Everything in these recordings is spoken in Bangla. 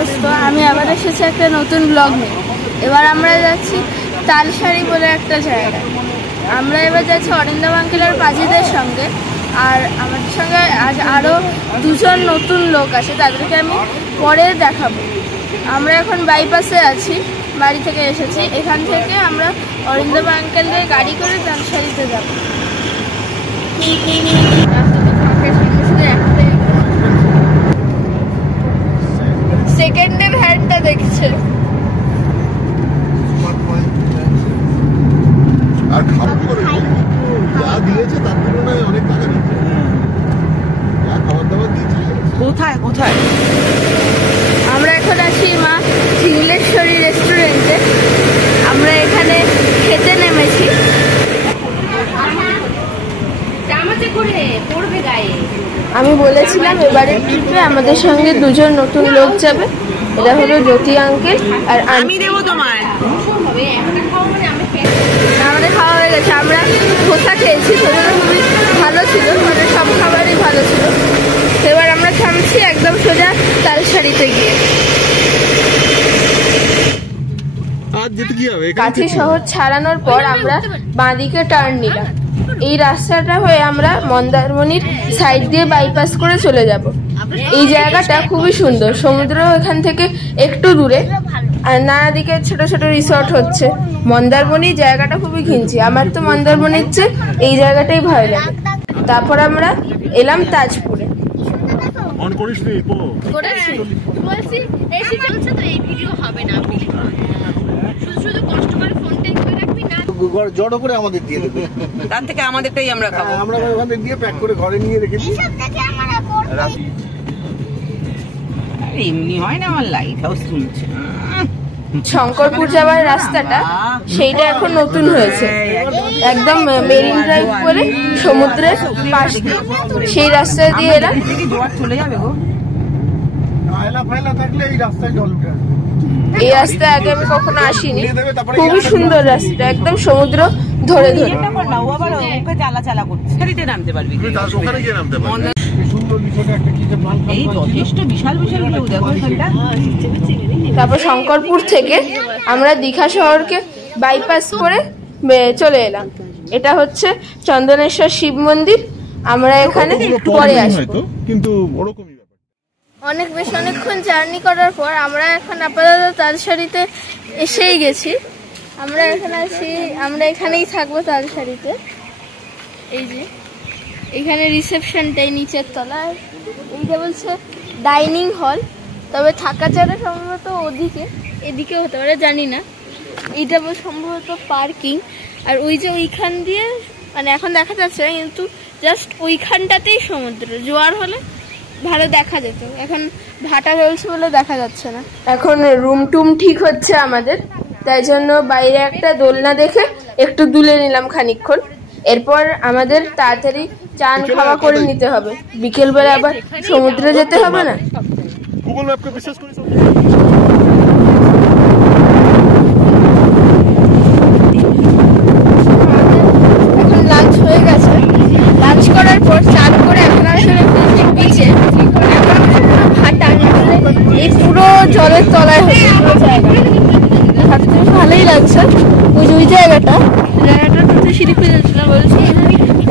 দোস্ত, আমি আবার এসেছি একটা নতুন ব্লগ নিয়ে। এবার আমরা যাচ্ছি তালসারি বলে একটা জায়গায়। আমরা এবার যাচ্ছি অরিন্দম আঙ্কেল আর পাজিদের সঙ্গে, আর আমাদের সঙ্গে আজ আরও দুজন নতুন লোক আছে, তাদেরকে আমি পরে দেখাবো। আমরা এখন বাইপাসে আছি, বাড়ি থেকে এসেছি। এখান থেকে আমরা অরিন্দম আঙ্কেলের গাড়ি করে তালসারিতে যাব। সেকেন্ডের হ্যান্ডটা দেখছে। আর যা দিয়েছে তার তুলনায় অনেক টাকা দিচ্ছে। যা খাবার দাবার দিয়েছে। কোথায় কোথায়? আমরা এখন আছি মা ঝিংলেশ্বরী রেস্টুরেন্টে। আমরা এখানে খেতে নেমেছি। আমি বলেছিলাম এবারে ট্রিপে আমাদের সঙ্গে দুজন নতুন লোক যাবে। এটা হলো জ্যোতি আঙ্কেল আর আমি দেবো তোমায়। আমাদের খাওয়া হয়ে গেছে। আমরা ধোসা খেয়েছি, ধোসাটা খুবই ভালো ছিল, মানে সব খাবারই ভালো ছিল। এবার আমরা থামছি একদম সোজা তালসারিতে গিয়ে। কাঁথি শহর ছাড়ানোর পর আমরা বাঁদিকে টার্ন নিলাম। এই রাস্তাটা হয়ে আমরা মন্দারমণির সাইড দিয়ে বাইপাস করে চলে যাব। এই জায়গাটা খুবই সুন্দর, সমুদ্র এখান থেকে একটু দূরে, আর নানা দিকে ছোট ছোট রিসর্ট হচ্ছে। মন্দারমণি জায়গাটা খুবই ঘিনছি, আমার তো মন্দারমণির চেয়ে এই জায়গাটাই ভালো লাগে। তারপর আমরা এলাম তাজপুরে। জড়ো করে আমাদের দিয়ে দেবে, তার থেকে আমাদেরটাই আমরা খাবো। আমরা ওখানে দিয়ে প্যাক করে ঘরে নিয়ে রেখেছি। এমনি হয় না, আমার লাইট হাউস চলছে। শঙ্করপুর যাওয়ার রাস্তাটা সেইটা এখন নতুন হয়েছে, একদম মেরিন ড্রাইভ করে সমুদ্রের পাশ দিয়ে সেই রাস্তা দিয়ে এলাম। চলে যাবে গো, থাকলে এই রাস্তায় জল উঠে। এই রাস্তায় আগে আমি কখনো আসিনি, খুবই সুন্দর রাস্তা, একদম সমুদ্র ধরে ধরে। নামতে পারবি, এই যথেষ্ট বিশাল বিশাল ঢেউ, দেখো সেটা। তারপর শঙ্করপুর থেকে আমরা দীঘা শহরকে বাইপাস করে চলে এলাম। এটা হচ্ছে চন্দনেশ্বর শিব মন্দির। আমরা এখানে পরে আসবো। কিন্তু ওরকমই অনেকক্ষণ জার্নি করার পর আমরা এখন আপাতত তালসারিতে এসেই গেছি। আমরা এখানে আছি, আমরা এখানেই থাকবো তালসারিতে। এই যে এখানে রিসেপশনটাই নিচের তলায়, এইটা বলছে ডাইনিং হল, তবে থাকা জায়গা সম্ভবত ওদিকে, এদিকে হতে পারে, জানি না। এইটা সম্ভবত পার্কিং। আর ওই যে ওইখান দিয়ে, মানে এখন দেখা যাচ্ছে না, কিন্তু জাস্ট ওইখানটাতেই সমুদ্র। জোয়ার হলে ভালো দেখা যেত, এখন ভাটা রয়েছে বলে দেখা যাচ্ছে না। এখন রুম টুম ঠিক হচ্ছে আমাদের, তাই জন্য বাইরে একটা দোলনা দেখে একটু দুলে নিলাম খানিকক্ষণ। এরপর আমাদের তাড়াতাড়ি চান খাওয়া করে নিতে হবে, বিকেলবেলা আবার সমুদ্রে যেতে হবে না। গুগল ম্যাপকে বিশ্বাস করি। এখন লাঞ্চ হয়ে গেছে, লাঞ্চ করার পর চান করে এখন আসলে বিচে ভাটা, এই পুরো জলের তলায় হচ্ছে পুরো জায়গা। ভাবতে ভালোই লাগছে। ওই জায়গাটা তো সিঁড়ি খুঁজে যাচ্ছিলাম, বলছি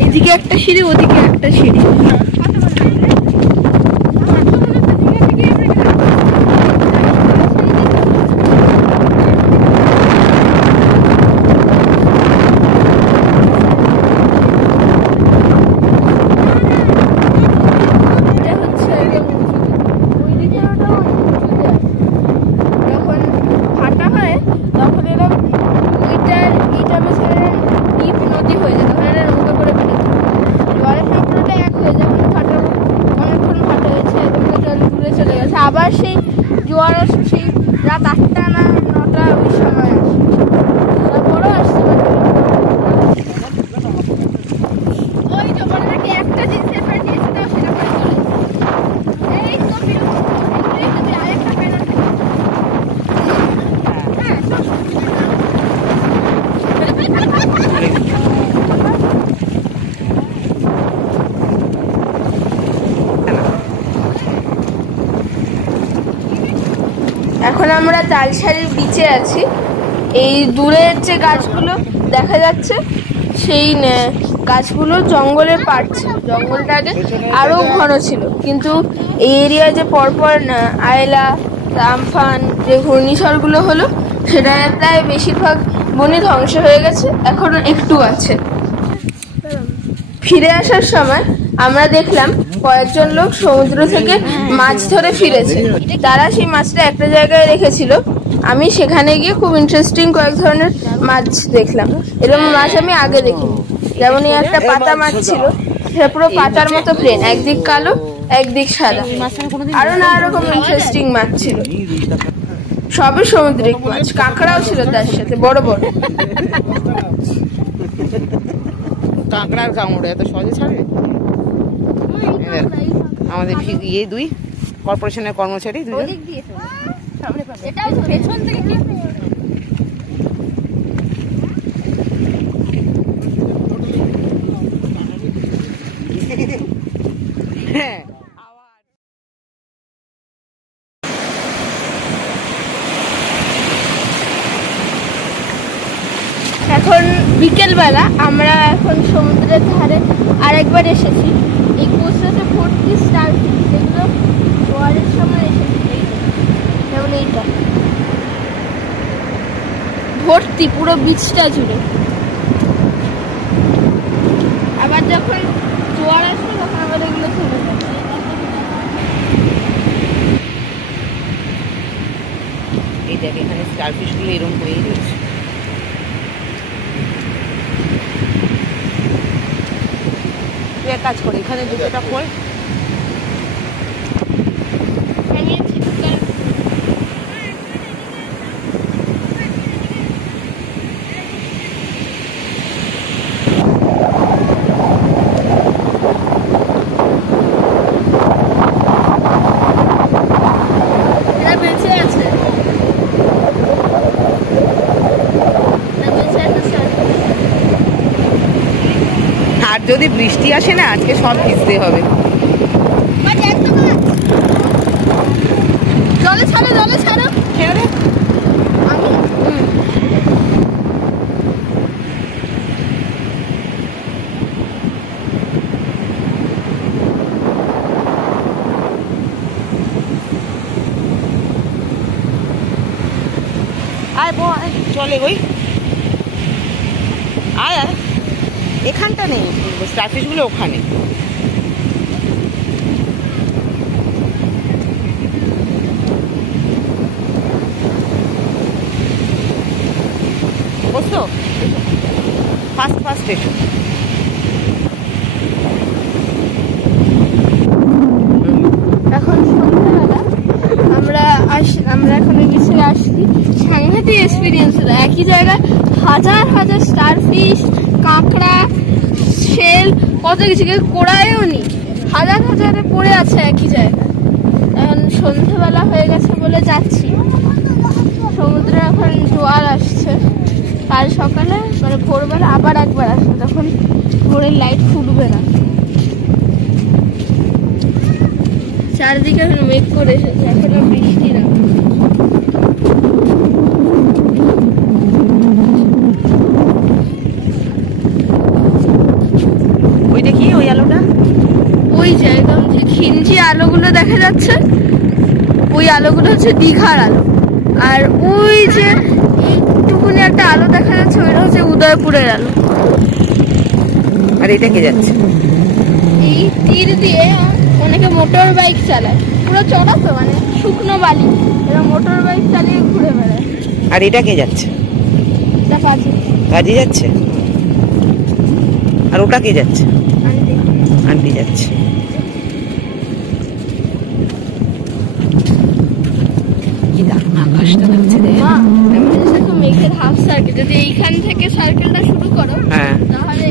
এদিকে একটা সিঁড়ি, ওদিকে একটা সিঁড়ি। আবার সেই জোয়ার আসে সেই রাত 8টা না 9টা ওই সময় আসে, তারপরও আসছে। ওই যে বললাম একটা জিনিস এফার্ট নিয়েছে, তাও সেটা করে চলে এই তো বিরক্ত আরেকটা পেনাল্টি। এখন আমরা তালসারির বিচে আছি। এই দূরের যে গাছগুলো দেখা যাচ্ছে সেই গাছগুলো জঙ্গলের পাট ছিল। জঙ্গলটা আগে আরো ঘন ছিল, কিন্তু এই এরিয়ায় যে পরপর আয়লা আমফান যে ঘূর্ণিঝড়গুলো হলো সেটা প্রায় বেশিরভাগ বনই ধ্বংস হয়ে গেছে, এখনো একটু আছে। ফিরে আসার সময় আমরা দেখলাম কয়েকজন লোক সমুদ্র থেকে মাছ ধরে ফিরেছে। তারা সেই মাছটা একটা জায়গায় রেখেছিল। আমি সেখানে গিয়ে খুব ইন্টারেস্টিং কয়েক ধরনের মাছ দেখলাম। এরকম মাছ আমি আগে দেখিনি। যেমন এই একটা পাতা মাছ ছিল, সেটা পুরো পাতার মতো প্লেন, একদিক কালো একদিক সাদা। আরো নানা রকম ইন্টারেস্টিং মাছ ছিল, সবই সামুদ্রিক মাছ। কাঁকড়াও ছিল তার সাথে, বড় বড়। কাঁকড়ার কামড়ে এত সহজে ছাড়ে? আমাদের দুই কর্পোরেশনের কর্মচারী দুজন। হ্যাঁ, এখন বিকেলবেলা আমরা এখন সমুদ্রের ধারে আরেকবার এসেছি। এই কোস্টাতে ভর্তি স্টারফিশ, যেগুলো জোয়ারের সময় এসেছি। যেমন এইটা ভর্তি পুরো বিচটা জুড়ে। আবার যখন জোয়ার আসবে তখন আবার এগুলো থেমে যাবে। এই দেখ এখানে স্টারফিশ গুলো এরকম হয়েই রয়েছে। তুই এক কাজ কর, এখানে জুতোটা খোল। আর যদি বৃষ্টি আসে না, আজকে সব ভিজতে হবে। জলে ছাড়ো, জলে ছাড়ো, ছেড়ে আমি আয় বয়, চলে ওই আয় আয়। এখানটা নেই, স্টারফিশ গুলো ওখানে। বুঝছো, ফার্স্ট ফার্স্ট এসো। এখন সন্ধ্যাবেলা আমরা এখন বেশি আসছি। সাংঘাতিক এক্সপিরিয়েন্স হলো। একই জায়গায় হাজার হাজার স্টারফিশ, কাঁকড়া, শেল, কত কিছু, কোড়ায়ও নি, হাজার হাজারে পড়ে আছে একই জায়গায়। এখন সন্ধ্যাবেলা হয়ে গেছে বলে যাচ্ছি। সমুদ্রে এখন জোয়ার আসছে। কাল সকালে মানে ভোরবেলা আবার একবার আসবে, তখন ভোরের লাইট ফুটবে না। চারদিকে এখন মেঘ করে এসেছে, এখনো বৃষ্টি না। ওইটা কি, ওই আলোটা? ওই যে একদম যে খিঞ্জি আলোগুলো দেখা যাচ্ছে, ওই আলোগুলো হচ্ছে দীঘার আলো। আর ওই যে এইটুকুনি একটা আলো দেখা যাচ্ছে, ওইটা হচ্ছে উদয়পুরের আলো। আর এটা কে যাচ্ছে? এই তীর দিয়ে অনেকে মোটর বাইক চালায়, পুরো চড়া তো, মানে শুকনো বালি, এরা মোটর বাইক চালিয়ে ঘুরে বেড়ায়। আর এটা কে যাচ্ছে? এটা কাজে কাজে যাচ্ছে। আর ওটা কে যাচ্ছে? আন্টি যাচ্ছে। কি দারুণ আকাশটা লাগছে রে। মেঘের হাফ সার্কেল, যদি এইখান থেকে সার্কেলটা শুরু করো তাহলে।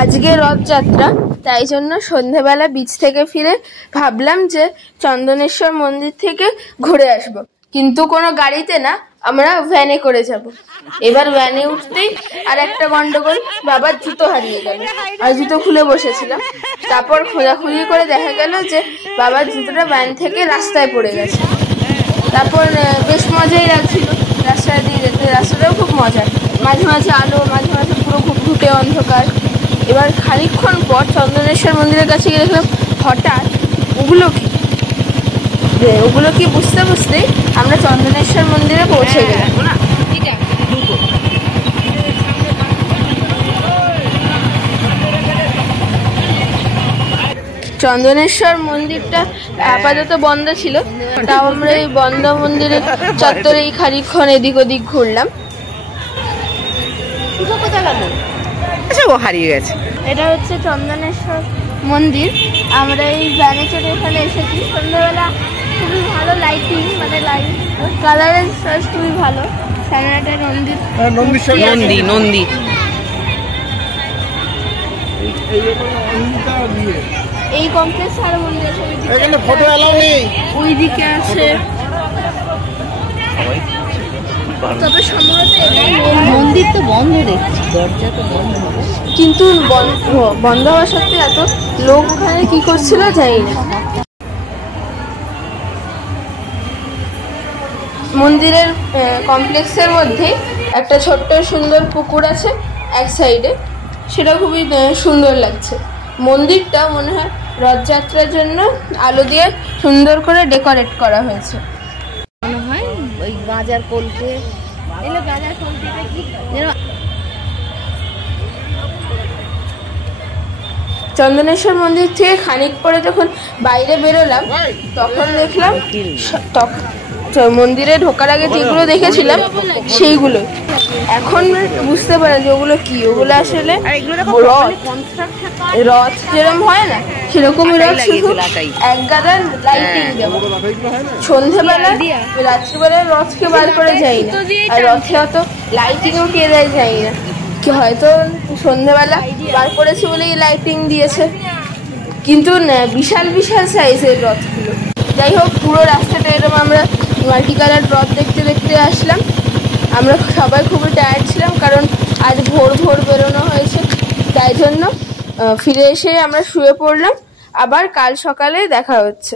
আজকে রথযাত্রা, তাই জন্য সন্ধ্যাবেলা বিচ থেকে ফিরে ভাবলাম যে চন্দনেশ্বর মন্দির থেকে ঘুরে আসব, কিন্তু কোনো গাড়িতে না, আমরা ভ্যানে করে যাব। এবার ভ্যানে উঠতেই আর একটা গন্ডগোল, বাবার জুতো হারিয়ে গেল। আর জুতো খুলে বসেছিলাম, তারপর খোঁজাখুঁজি করে দেখা গেল যে বাবার জুতোটা ভ্যান থেকে রাস্তায় পড়ে গেছে। তারপর বেশ মজাই লাগছিল রাস্তা দিয়ে যেতে, রাস্তাটাও খুব মজার, মাঝে মাঝে আলো, মাঝে মাঝে পুরো ঘুটঘুটে অন্ধকার। এবার খানিকক্ষণ পর চন্দনেশ্বর মন্দিরের কাছে গিয়ে দেখলাম হঠাৎ ওগুলো কি বুঝতে বুঝতেই আমরা চন্দনেশ্বর মন্দিরে পৌঁছে গেলাম। চন্দনেশ্বর মন্দিরটা আপাতত বন্ধ ছিল, তাও আমরা এই বন্ধ মন্দিরের চত্বরেই খানিকক্ষণ এদিক ওদিক ঘুরলাম। আচ্ছা, ও হারিয়ে গেছে। এটা হচ্ছে চন্দনেশ্বর মন্দির। আমরা এই ভ্যানে চড়ে এখানে এসেছি। সন্ধ্যাবেলা খুবই ভালো লাইটিং, মানে লাইট কালারের চয়েস খুবই ভালো। সামনে একটা নন্দী এই কমপ্লেক্স আর মন্দির আছে, এখানে ফটো অ্যালাউ নেই। ওইদিকে আছে। তবে সম্ভবত মন্দির তো বন্ধ দেখছি, দরজা তো বন্ধ, কিন্তু বন্ধ হওয়া সত্ত্বেও এত লোক ওখানে কি করছিল জানি না। মন্দিরের কমপ্লেক্সের মধ্যে একটা ছোট্ট সুন্দর পুকুর আছে এক সাইডে, সেটা খুবই সুন্দর লাগছে। মন্দিরটা মনে হয় রথযাত্রার জন্য আলো দিয়ে সুন্দর করে ডেকোরেট করা হয়েছে। মনে হয় ওই গাঁজার কলকে এলো গাঁজার কলকেটা কি চন্দনেশ্বর মন্দির থেকে খানিক পরে যখন বাইরে বেরোলাম তখন দেখলাম মন্দিরে ঢোকার আগে যেগুলো দেখেছিলাম সেইগুলো এখন বুঝতে পারে যে ওগুলো কি। ওগুলো আসলে রথ যেরকম হয় না সেরকমই রথ, শুধু এক গাদার লাইটিং দেওয়া। সন্ধ্যেবেলা রাত্রিবেলায় রথকে বার করে যাই না, আর রথে অত লাইটিংও কে দেয় যাই না, কি হয়তো সন্ধ্যেবেলা বার করেছে বলেই লাইটিং দিয়েছে। কিন্তু বিশাল বিশাল সাইজের রথগুলো। যাই হোক, পুরো রাস্তাটা এরকম আমরা মাল্টি কালার রথ দেখতে দেখতে আসলাম। আমরা সবাই খুবই টায়ার্ড ছিলাম, কারণ আজ ভোর ভোর বেরোনো হয়েছে, তাই জন্য ফিরে এসে আমরা শুয়ে পড়লাম। আবার কাল সকালে দেখা হচ্ছে।